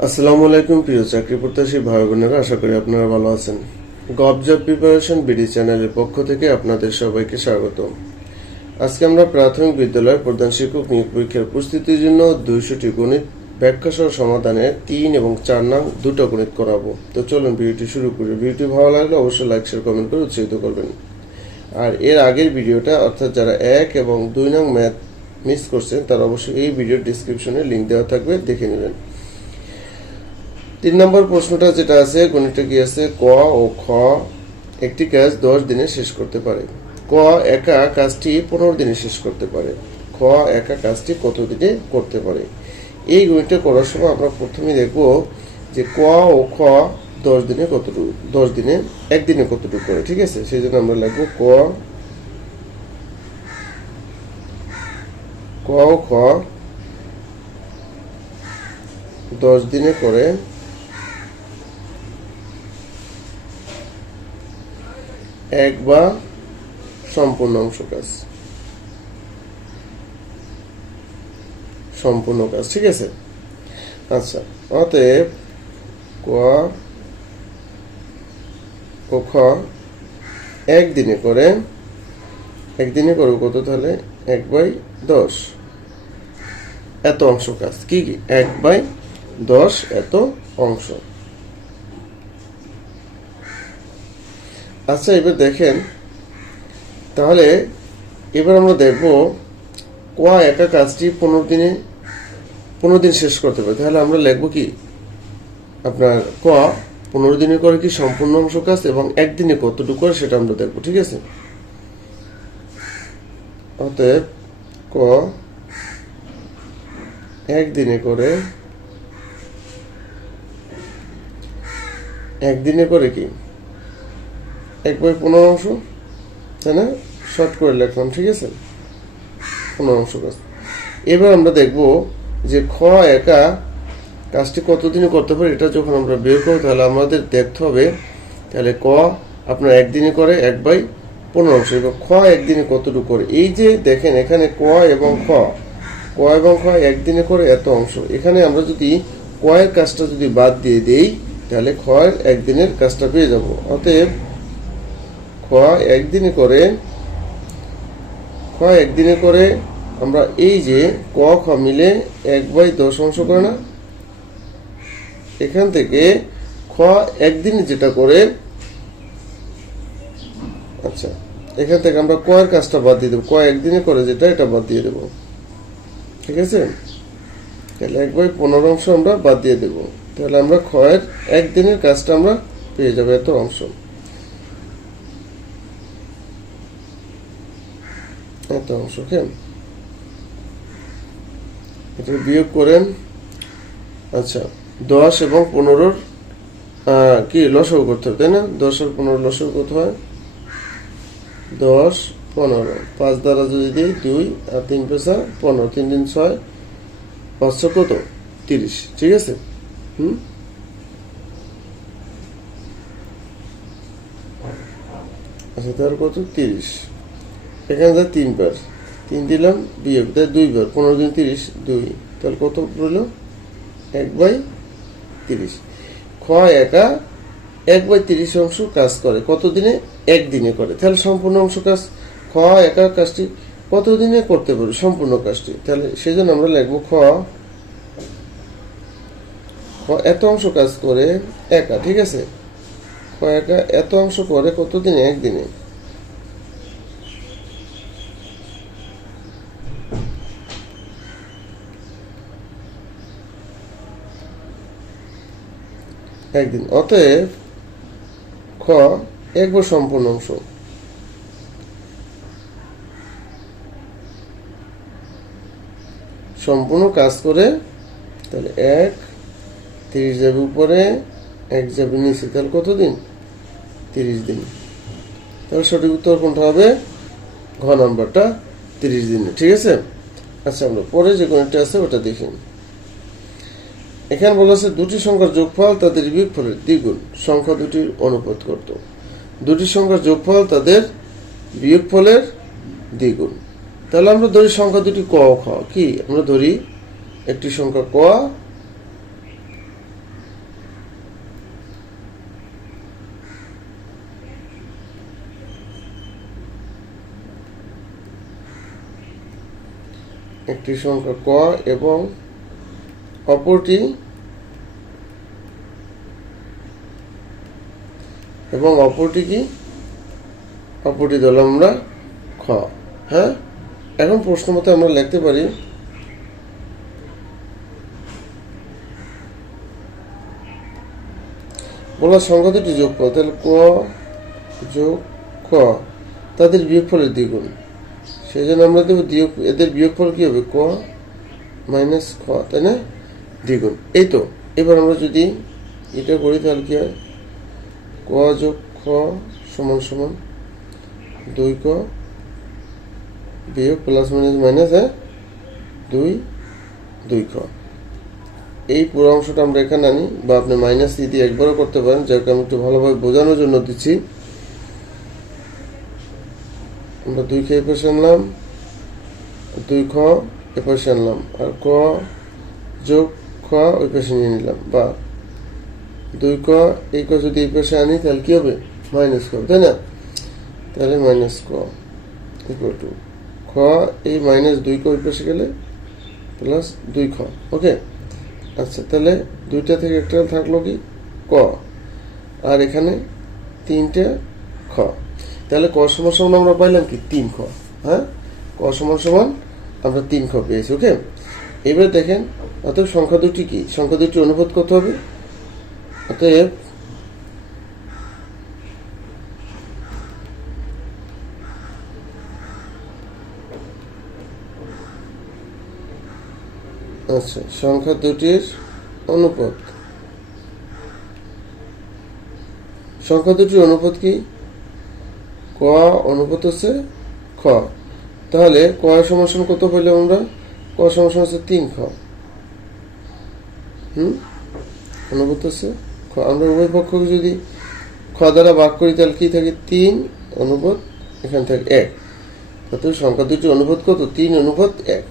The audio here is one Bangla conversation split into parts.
আসসালামু আলাইকুম প্রিয় চাকরি প্রত্যাশী ভাই বোনেরা, আশা করি আপনারা ভালো আছেন। গভ জব প্রিপারেশন বিডি চ্যানেলের পক্ষ থেকে আপনাদের সবাইকে স্বাগত। আজকে আমরা প্রাথমিক বিদ্যালয়ের প্রধান শিক্ষক নিয়োগ পরীক্ষার প্রস্তুতির জন্য 200টি গণিত ব্যাখ্যা সহ সমাধানের 3 এবং 4 নং দুটো গণিত করাবো। তো চলুন ভিডিওটি শুরু করি। ভিডিওটি ভালো লাগলে অবশ্যই লাইক শেয়ার কমেন্ট করে উৎসাহিত করবেন। আর এর আগের ভিডিওটা, অর্থাৎ যারা 1 এবং 2 নং ম্যাথ মিস করছেন তারা অবশ্যই এই ভিডিওর ডিসক্রিপশনে লিঙ্ক দেওয়া থাকবে, দেখে নেবেন। 3 নম্বর প্রশ্নটা যেটা আছে, গণিতটা কি আছে, ক ও খ একটি কাজ 10 দিনে শেষ করতে পারে। ক একা কাজটি 15 দিনে শেষ করতে পারে। খ একা কাজটি কত দিনে করতে পারে। এই গণিতটা করার সময় আমরা প্রথমে দেখব যে ক ও খ 10 দিনে কতটুকু, 10 দিনে একদিনে কতটুকু করে। ঠিক আছে, সেই জন্য আমরা লিখব ক ও খ 10 দিনে করে এক বা সম্পূর্ণ অংশ কাজ, সম্পূর্ণ কাজ। ঠিক আছে, আচ্ছা, অতএব ক ও খ একদিনে করে কত, তাহলে 1/10 এত অংশ কাজ। কি 1/10 এত অংশ। আচ্ছা, এবার দেখেন, তাহলে এবার আমরা দেখব ক একা কাজটি 15 দিন শেষ করতে পারে। তাহলে আমরা লিখব কি, আপনার ক 15 দিনে করে কি সম্পূর্ণ অংশ কাজ এবং একদিনে কতটুকু করে সেটা আমরা দেখব। ঠিক আছে, অতএব ক একদিনে করে কি 1/15 অংশ, তাই না? শর্ট করে লিখলাম। ঠিক আছে, 15 অংশ কাজ। এবার আমরা দেখব যে খ একা কাজটি কতদিনে করতে পারে। এটা যখন আমরা বের করব তাহলে আমাদের দেখতে হবে, তাহলে ক আপনার একদিনে করে 1/15 অংশ। এবার খ একদিনে কতটুকু করে। এই যে দেখেন এখানে ক এবং খ একদিনে করে এত অংশ। এখানে আমরা যদি ক এর কাজটা যদি বাদ দিয়ে দেই তাহলে খ এর একদিনের কাজটা পেয়ে যাব। অতএব খ একদিনে করে আমরা এই যে ক খ মিলে 1/10 অংশ করে না, এখান থেকে খ একদিনে যেটা করে, আচ্ছা, এখান থেকে আমরা ক এর কাজটা বাদ দিয়ে দেবো। ক একদিনে করে যেটা, এটা বাদ দিয়ে দেবো। ঠিক আছে, তাহলে 1/15 অংশ আমরা বাদ দিয়ে দেবো। তাহলে আমরা খ এর একদিনের কাজটা আমরা পেয়ে যাবো, এত অংশ। এত অংশ কেন, এটা বিয়োগ করেন। আচ্ছা, 10 এবং 15 কি লসাগু করতে হবে, তাই না? 10 আর 15 লসাগু কত হয়? 10, 15, 5 দ্বারা যদি দিই 2 আর 3 পেশা 15, 3 দিন 6, 5 কত 30। ঠিক আছে, আচ্ছা, তার কত 30। এখানে যা 3 বার, 3 দিলাম বিয়োগ দেয় 2 বার, 15 দিন 30, 2, তাহলে কত রইল 1/30। খ একা 1/30 অংশ কাজ করে কত দিনে? একদিনে করে। তাহলে সম্পূর্ণ অংশ কাজ, খ একা কাজটি কত দিনে করতে পারবে সম্পূর্ণ কাজটি। তাহলে সেজন্য আমরা লিখবো খ এত অংশ কাজ করে একা। ঠিক আছে, খ একা এত অংশ করে কত দিনে? একদিনে। একদিন। অতএব খ 1 সম্পূর্ণ অংশ। সম্পূর্ণ কাজ করে, তাহলে 1, 30 যাবে উপরে, 1 যাবে নিচে, তাহলে কত দিন? 30 দিন। তাহলে সঠিক উত্তর কোনটা হবে? ঘ নাম্বারটা, 30 দিনে। ঠিক আছে, আচ্ছা, আমরা পরে যে গণিতটা আছে ওটা দেখি। এখানে বলা আছে দুটি সংখ্যার যোগফল তাদের বিয়োগফলের দ্বিগুণ, সংখ্যা দুটির অনুপাত কত। দুটি সংখ্যার যোগফল তাদের বিয়োগফলের দ্বিগুণ। তাহলে আমরা ধরি সংখ্যা দুটি ক ও খ। কি আমরা ধরি? একটি সংখ্যা ক একটি সংখ্যা ক এবং অপরটি কি, অপরটি ধরলাম আমরা খ। হ্যাঁ, এখন প্রশ্ন মতো আমরা লিখতে পারি বলা সংখ্যা দুটি যোগ ক, তাহলে ক যোগ খ তাদের বিয়োগফলের দ্বিগুণ, সেই জন্য আমরা দেবো এদের বিয়োগফল কি হবে, ক মাইনাস খ, তাই না, দ্বিগুণ। এই তো এবার আমরা যদি এটা করি তাহলে কি হয়, ক যোগ খ সমান সমান 2ক বিয়োগ প্লাস মাইনাস মাইনাস 2খ। এই পুরো অংশটা আমরা এখানে আনি, বা আপনি মাইনাস দিয়ে একবারও করতে পারেন, যাকে আমি একটু ভালোভাবে বোঝানোর জন্য দিচ্ছি। আমরা 2খ এ পাশে আনলাম, 2খ এ পাশে আনলাম, আর ক যোগ খ ওই পাশে নিয়ে নিলাম, বা 2ক এই ক যদি এই পাশে আনি তাহলে কি হবে, মাইনাস ক, তাই না। তাহলে মাইনাস ক ইকুয়াল টু খ, এই মাইনাস 2ক ওই পাশে গেলে প্লাস 2খ। ওকে, আচ্ছা, তাহলে 2টা থেকে একটা থাকলো কি ক, আর এখানে 3টে খ। তাহলে ক সমান সমান আমরা পাইলাম কি 3খ। হ্যাঁ, ক সমান সমান আমরা 3খ পেয়েছি। ওকে, এবারে দেখেন অতএব সংখ্যা দুটি কি, সংখ্যা দুটি অনুপাত কত হবে, অতএব আচ্ছা সংখ্যা দুটির অনুপাত, সংখ্যা দুটির অনুপাত কি, ক অনুপাত হচ্ছে খ। তাহলে ক সমান সমান কত পেলাম আমরা, ক সমান সমান হচ্ছে 3খ। অনুপাত হচ্ছে খ। আমরা উভয় পক্ষকে যদি খ দ্বারা ভাগ করি তাহলে কি থাকে, 3 অনুপাত এখানে থাকে 1। অর্থাৎ সংখ্যা দুটির অনুপাত কত, 3:1।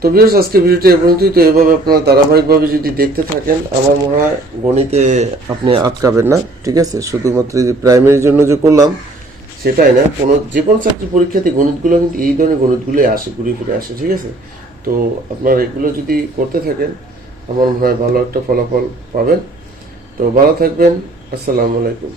তো ভিউয়ার্স, আজকে ভিডিওটি এ পর্যন্তই। তো এভাবে আপনারা ধারাবাহিকভাবে যদি দেখতে থাকেন, আমার মনে হয় গণিতে আপনি আটকাবেন না। ঠিক আছে, শুধুমাত্র যে প্রাইমারির জন্য যে করলাম সেটাই না, যে কোনো চাকরি পরীক্ষাতে গণিতগুলো কিন্তু এই ধরনের গণিতগুলোই আসে, ঘুরে ফিরে আসে। ঠিক আছে, তো আপনারা এগুলো যদি করতে থাকেন আমার মনে হয় ভালো একটা ফলাফল পাবেন। তো ভালো থাকবেন, আসসালামু আলাইকুম।